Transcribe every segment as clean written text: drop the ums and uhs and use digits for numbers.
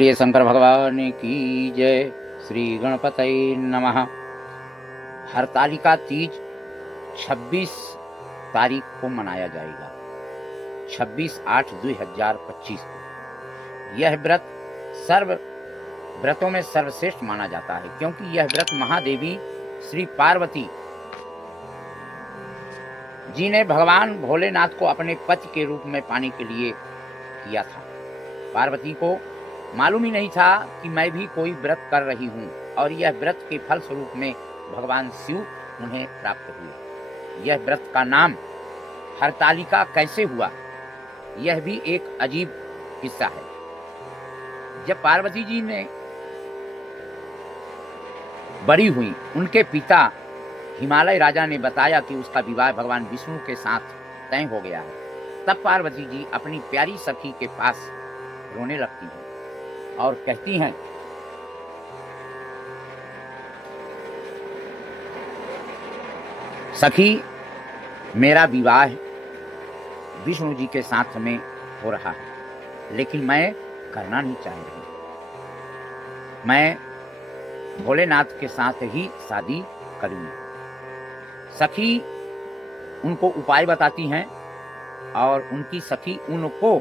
प्रिय शंकर भगवान की जय। श्री गणपतये नमः। हरतालिका तीज 26 तारीख को मनाया जाएगा, 26/8/2025 को। यह व्रत सर्व व्रतों में सर्वश्रेष्ठ माना जाता है, क्योंकि यह व्रत महादेवी श्री पार्वती जी ने भगवान भोलेनाथ को अपने पति के रूप में पाने के लिए किया था। पार्वती को मालूम ही नहीं था कि मैं भी कोई व्रत कर रही हूँ, और यह व्रत के फल स्वरूप में भगवान शिव उन्हें प्राप्त हुए। यह व्रत का नाम हरतालिका कैसे हुआ, यह भी एक अजीब किस्सा है। जब पार्वती जी ने बड़ी हुई, उनके पिता हिमालय राजा ने बताया कि उसका विवाह भगवान विष्णु के साथ तय हो गया है। तब पार्वती जी अपनी प्यारी सखी के पास रोने लगती हैं और कहती हैं, सखी, मेरा विवाह विष्णु जी के साथ में हो रहा है, लेकिन मैं करना नहीं चाह रही। मैं भोलेनाथ के साथ ही शादी करूंगी। सखी उनको उपाय बताती हैं, और उनकी सखी उनको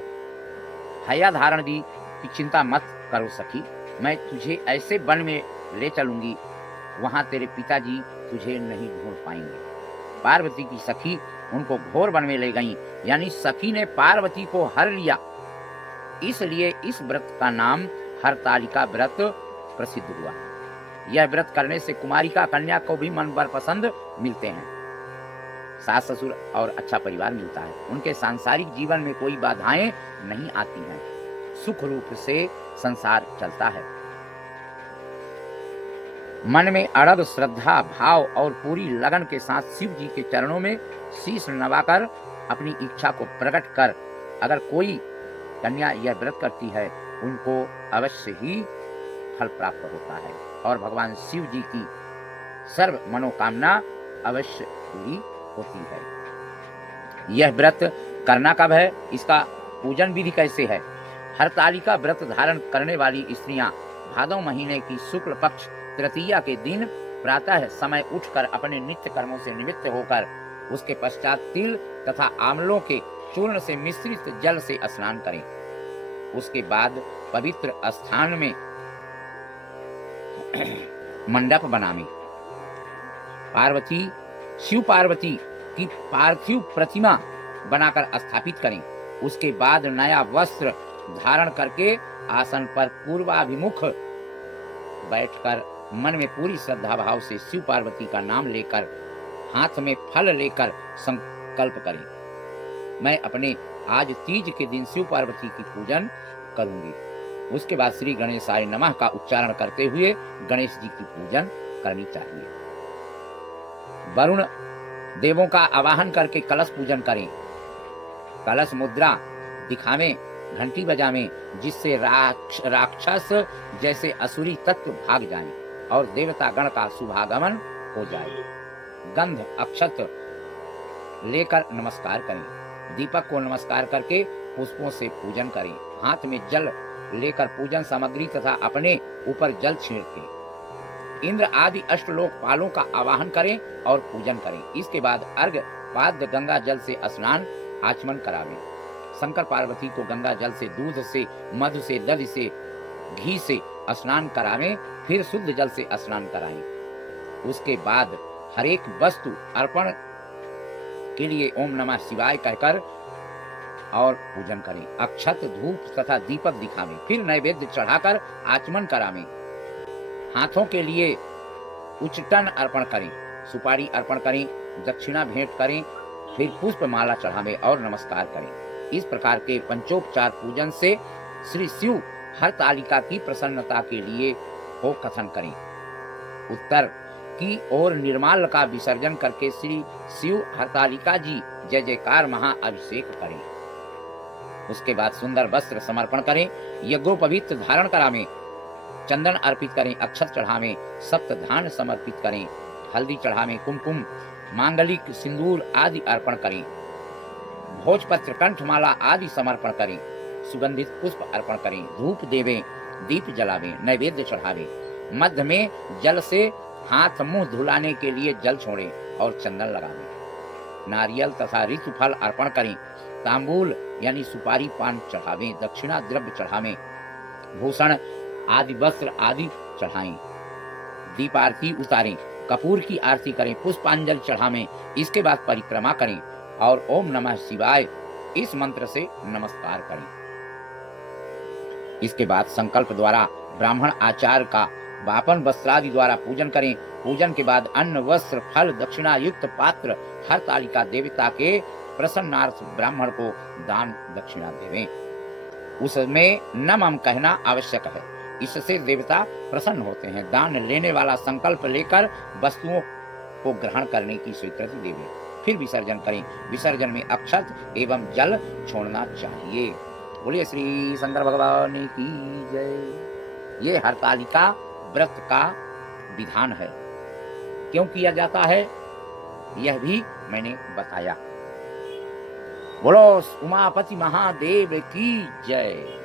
हया धारण दी कि चिंता मत करो सखी, मैं तुझे ऐसे वन में ले चलूंगी, वहां तेरे पिताजी तुझे नहीं ढूंढ पाएंगे। पार्वती की सखी उनको घोर वन में ले गईं, यानी सखी ने पार्वती को हर लिया। इसलिए इस व्रत का नाम हरतालिका व्रत प्रसिद्ध हुआ। यह व्रत करने से कुमारिका कन्या को भी मन भर पसंद मिलते हैं, सास ससुर और अच्छा परिवार मिलता है। उनके सांसारिक जीवन में कोई बाधाएं नहीं आती हैं, सुख रूप से संसार चलता है। मन में अड़ग श्रद्धा भाव और पूरी लगन के साथ शिव जी के चरणों में शीश नवाकर अपनी इच्छा को प्रकट कर अगर कोई कन्या यह व्रत करती है, उनको अवश्य ही फल प्राप्त होता है, और भगवान शिव जी की सर्व मनोकामना अवश्य पूरी होती है। यह व्रत करना कब है, इसका पूजन विधि कैसे है? हरतालिका व्रत धारण करने वाली स्त्रियां भादव महीने की शुक्ल पक्ष तृतीया के दिन प्रातः समय उठकर अपने नित्य कर्मों से निवृत्त होकर उसके पश्चात तिल तथा आंवलों के चूर्ण से मिश्रित जल से स्नान करें। उसके बाद पवित्र स्थान में मंडप बनावें। शिव पार्वती की पार्थिव प्रतिमा बनाकर स्थापित करें। उसके बाद नया वस्त्र धारण करके आसन पर पूर्वाभिमुख बैठकर मन में पूरी श्रद्धा भाव से शिव पार्वती का नाम लेकर हाथ में फल लेकर संकल्प करें, मैं अपने आज तीज के दिन शिव पार्वती की पूजन करूंगी। उसके बाद श्री गणेशाय नमः का उच्चारण करते हुए गणेश जी की पूजन करनी चाहिए। वरुण देवों का आवाहन करके कलश पूजन करें। कलश मुद्रा दिखावें, घंटी बजावें, जिससे राक्षस जैसे असुरी तत्व भाग जाएं और देवता गण का शुभागमन हो जाए। गंध अक्षत लेकर नमस्कार करें। दीपक को नमस्कार करके पुष्पों से पूजन करें। हाथ में जल लेकर पूजन सामग्री तथा अपने ऊपर जल छिड़कें। इंद्र आदि अष्टलोकपालों का आवाहन करें और पूजन करें। इसके बाद अर्घ्य पाद्य गंगा जल से स्नान आचमन करावें। शंकर पार्वती को गंगा जल से, दूध से, मधु से, दधि से, घी से स्नान करावें, फिर शुद्ध जल से स्नान कराएं। उसके बाद हर एक वस्तु अर्पण के लिए ओम नमः शिवाय कहकर और पूजन करें। अक्षत, धूप तथा दीपक दिखावें, फिर नैवेद्य चढ़ाकर आचमन करावें। हाथों के लिए उच्चटन अर्पण करें, सुपारी अर्पण करें, दक्षिणा भेंट करें, फिर पुष्प माला चढ़ावें और नमस्कार करें। इस प्रकार के पंचोपचार पूजन से श्री शिव हरतालिका की प्रसन्नता के लिए हो कथन करें। उत्तर की ओर निर्माल का विसर्जन करके श्री शिव हरतालिका जी जय जयकार महाअभिषेक करें। उसके बाद सुंदर वस्त्र समर्पण करें, यज्ञोपवीत धारण करावें, चंदन अर्पित करें, अक्षत चढ़ावें, सप्त धान समर्पित करें, हल्दी चढ़ावें, कुमकुम, मांगलिक, सिंदूर आदि अर्पण करें, भोजपत्र, कंठमाला आदि समर्पण करें, सुगंधित पुष्प अर्पण करें, धूप देवें, दीप जलावे, नैवेद्य चढ़ावे। मध्य में जल से हाथ मुंह धुलाने के लिए जल छोड़े और चंदन लगावे। नारियल तथा ऋतु फल अर्पण करें। तांबूल यानी सुपारी पान चढ़ावें। दक्षिणा द्रव्य चढ़ावें। भूषण आदि वस्त्र आदि चढ़ाएं। दीपारती उतारें। कपूर की आरती करें। पुष्पांजलि चढ़ावें। इसके बाद परिक्रमा करें और ओम नमः शिवाय इस मंत्र से नमस्कार करें। इसके बाद संकल्प द्वारा ब्राह्मण आचार्य का वापन वस्त्रादि द्वारा पूजन करें। पूजन के बाद अन्न वस्त्र फल दक्षिणा युक्त पात्र हरतालिका देवता के प्रसन्नार्थ ब्राह्मण को दान दक्षिणा देवें। उसमें नमः कहना आवश्यक है, इससे देवता प्रसन्न होते हैं। दान लेने वाला संकल्प लेकर वस्तुओं को ग्रहण करने की स्वीकृति देवे, फिर विसर्जन करें। विसर्जन में अक्षत एवं जल छोड़ना चाहिए। बोलिए श्री शंकर भगवान की जय। ये हरतालिका व्रत का विधान है। क्यों किया जाता है यह भी मैंने बताया। बोलो उमापति महादेव की जय।